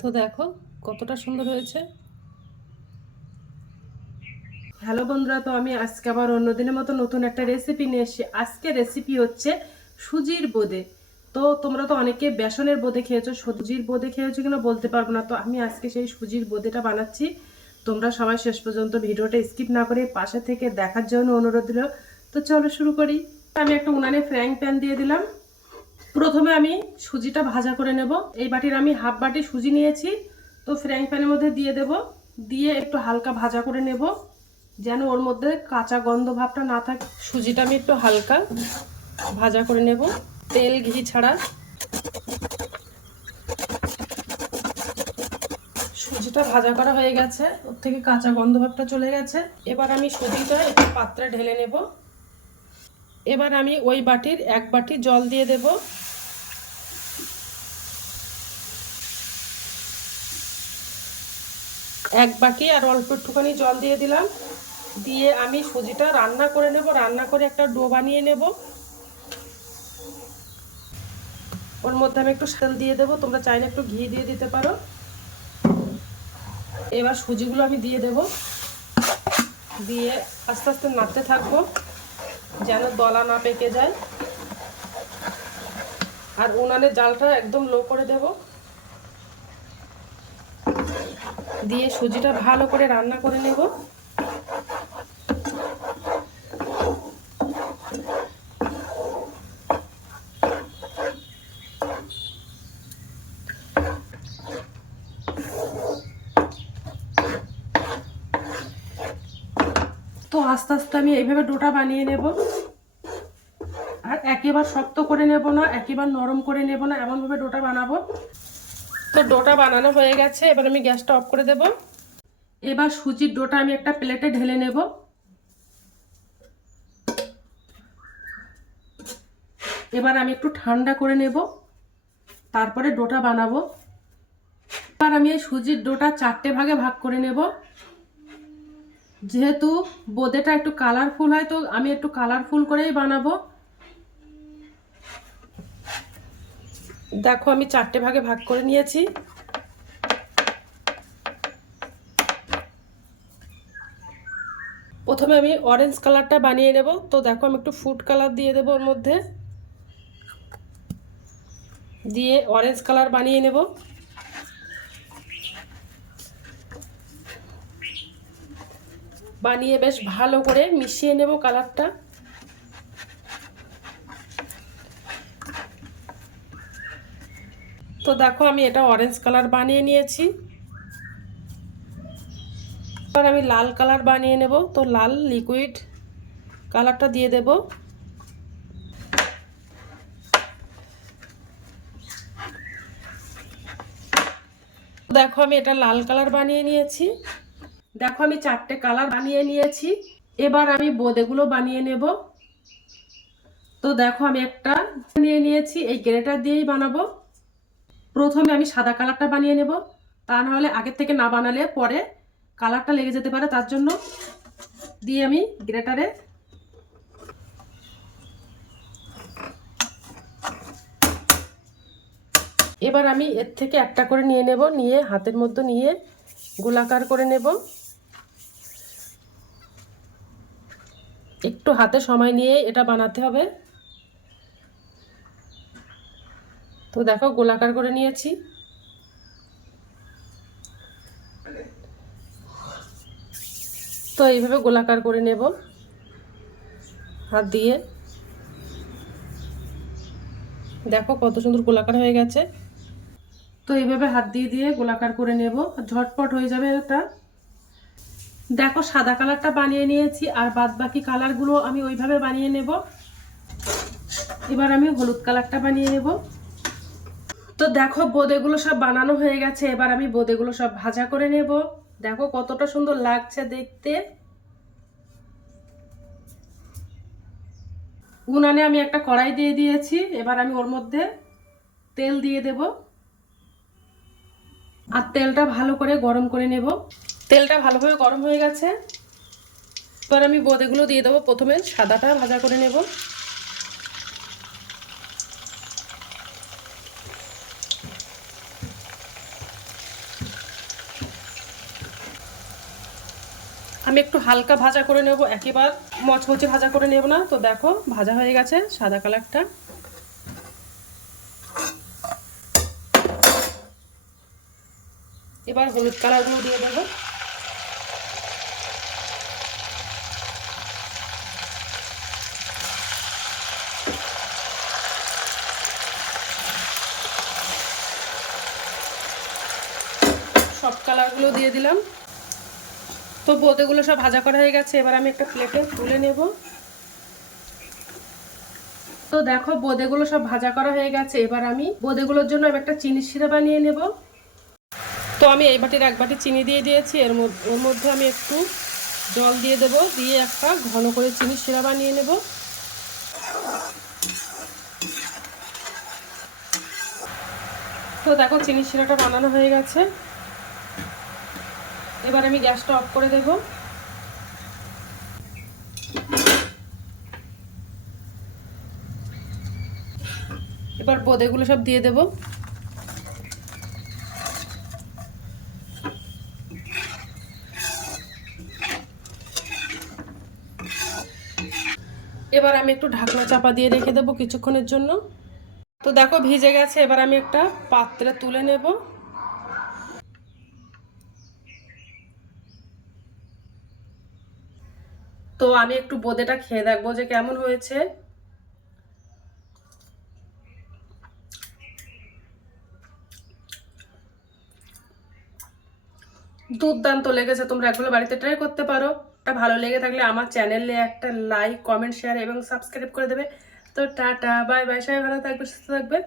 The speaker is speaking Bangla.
তো দেখো কতটা সুন্দর হয়েছে। হ্যালো বন্ধুরা, তো আমি আজকে আবার অন্যদিনের মতো নতুন একটা রেসিপি নিয়ে এসেছি। আজকে রেসিপি হচ্ছে সুজির বোঁদে। তো তোমরা তো অনেকে বেসনের বোঁদে খেয়েছো, সুজির বোঁদে খেয়েছো কিনা বলতে পারবো না। তো আমি আজকে সেই সুজির বোঁদেটা বানাচ্ছি। তোমরা সবাই শেষ পর্যন্ত ভিডিওটা স্কিপ না করে পাশে থেকে দেখার জন্য অনুরোধ দিল। তো চলো শুরু করি। আমি একটা উনানে ফ্রাইং প্যান দিয়ে দিলাম। প্রথমে আমি সুজিটা ভাজা করে নেব। এই বাটির আমি হাফ বাটি সুজি নিয়েছি। তো ফ্রাইং প্যানের মধ্যে দিয়ে দেব, দিয়ে একটু হালকা ভাজা করে নেব, যেন ওর মধ্যে কাঁচা গন্ধ ভাবটা না থাকে। সুজিটা আমি একটু হালকা ভাজা করে নেব, তেল ঘি ছাড়া। সুজিটা ভাজা করা হয়ে গেছে, ওর থেকে কাঁচা গন্ধ ভাবটা চলে গেছে। এবার আমি সুজিটা একটু পাত্রে ঢেলে নেব। এবার আমি ওই বাটির এক বাটি জল দিয়ে দেব। এক বাটি আর অল্প একটুখানি জল দিয়ে দিলাম। দিয়ে আমি সুজিটা রান্না করে নেব। রান্না করে একটা ডো বানিয়ে নেব। ওর মধ্যে আমি একটু তেল দিয়ে দেবো, তোমরা চাইলে একটু ঘি দিয়ে দিতে পারো। এবার সুজিগুলো আমি দিয়ে দেব, দিয়ে আস্তে আস্তে নাড়তে থাকবো যেন দলা না পেকে যায়। আর উনানের জালটা একদম লো করে দেব, দিয়ে সুজিটা ভালো করে রান্না করে নেব। তো আস্তে আস্তে আমি এইভাবে ডোটা বানিয়ে নেব। আর একেবারে শক্ত করে নেব না, একেবারে নরম করে নেব না, এমনভাবে ডোটা বানাবো। তো ডোটা বানানো হয়ে গেছে, এবার আমি গ্যাসটা অফ করে দেব। এবার সুজির ডোটা আমি একটা প্লেটে ঢেলে নেব। এবার আমি একটু ঠান্ডা করে নেব, তারপরে ডোটা বানাবো। এবার আমি এই সুজির ডোটা 4টে ভাগে ভাগ করে নেব। যেহেতু বোঁদেটা একটু কালারফুল হয়, তো আমি একটু কালারফুল করেই বানাবো। দেখো আমি 4টে ভাগে ভাগ করে নিয়েছি। প্রথমে আমি অরেঞ্জ কালারটা বানিয়ে নেব। তো দেখো আমি একটু ফুড কালার দিয়ে দেবো ওর মধ্যে, দিয়ে অরেঞ্জ কালার বানিয়ে নেব। বানিয়ে বেশ ভালো করে মিশিয়ে নেব কালারটা। তো দেখো আমি এটা অরেঞ্জ কালার বানিয়ে নিয়েছি। এবার আমি লাল কালার বানিয়ে নেব। তো লাল লিকুইড কালারটা দিয়ে দেব। দেখো আমি এটা লাল কালার বানিয়ে নিয়েছি। দেখো আমি 4টে কালার বানিয়ে নিয়েছি। এবার আমি বোঁদেগুলো বানিয়ে নেব। তো দেখো আমি একটা নিয়ে নিয়েছি, এই গ্রেটার দিয়েই বানাবো। প্রথমে আমি সাদা কালারটা বানিয়ে নেব, তা নাহলে আগের থেকে না বানালে পরে কালারটা লেগে যেতে পারে, তার জন্য দিয়ে আমি গ্রেটারে এবার আমি এর থেকে একটা করে নিয়ে নেব, নিয়ে হাতের মধ্যে নিয়ে গোলাকার করে নেব। একটু হাতে সময় নিয়ে এটা বানাতে হবে। তো দেখো গোলাকার করে নিয়েছি। তো এইভাবে গোলাকার করে নেব হাত দিয়ে। দেখো কত সুন্দর গোলাকার হয়ে গেছে। তো এইভাবে হাত দিয়ে দিয়ে গোলাকার করে নেব, ঝটপট হয়ে যাবে এটা। দেখো সাদা কালারটা বানিয়ে নিয়েছি, আর বাদ বাকি কালারগুলো আমি ওইভাবে বানিয়ে নেব। এবার আমি হলুদ কালারটা বানিয়ে নেব। তো দেখো বোঁদেগুলো সব বানানো হয়ে গেছে। এবার আমি বোঁদেগুলো সব ভাজা করে নেব। দেখো কতটা সুন্দর লাগছে দেখতে। উনানে আমি একটা কড়াই দিয়ে দিয়েছি। এবার আমি ওর মধ্যে তেল দিয়ে দেব, আর তেলটা ভালো করে গরম করে নেব। তেলটা ভালোভাবে গরম হয়ে গেছে। এবার আমি বোঁদেগুলো দিয়ে দেবো। প্রথমে সাদাটা ভাজা করে নেব। আমি একটু হালকা ভাজা করে নেব, একেবারে মচমচে ভাজা করে নেব না। তো দেখো ভাজা হয়ে গেছে সাদা কালারটা। এবার হলুদ কালারগুলো দিয়ে দেবো। সব কালারগুলো দিয়ে দিলাম। তো বোঁদেগুলো সব ভাজা করা হয়ে গেছে, এবার আমি একটা প্লেটে তুলে নেব। তো দেখো বোঁদেগুলো সব ভাজা করা হয়ে গেছে, এবার আমি বোঁদেগুলোর জন্য আমি একটা চিনির শিরা বানিয়ে নেব। তো আমি এই বাটির 1 বাটি চিনি দিয়ে দিয়েছি, ওর মধ্যে আমি একটু জল দিয়ে দেব, দিয়ে একটা ঘন করে চিনির শিরা বানিয়ে নেব। তো দেখো চিনির শিরাটা বানানো হয়ে গেছে, এবার আমি গ্যাসটা অফ করে দেব। এবার বোঁদেগুলো সব দিয়ে দেব। এবার আমি একটু ঢাকনা চাপা দিয়ে রেখে দেবো কিছুক্ষণের জন্য। তো দেখো ভিজে গেছে, এবার আমি একটা পাত্রে তুলে নেব। তো আমি একটু বোঁদেটা খেয়ে দেখবো যে কেমন হয়েছে। দুর্দান্ত লেগেছে, তোমরা একবার বাড়িতে ট্রাই করতে পারো। এটা ভালো লেগে থাকলে আমার চ্যানেলে একটা লাইক, কমেন্ট, শেয়ার এবং সাবস্ক্রাইব করে দেবে। তো টাটা, বাই বাই, সবাই ভালো থাকবে, সুস্থ থাকবে।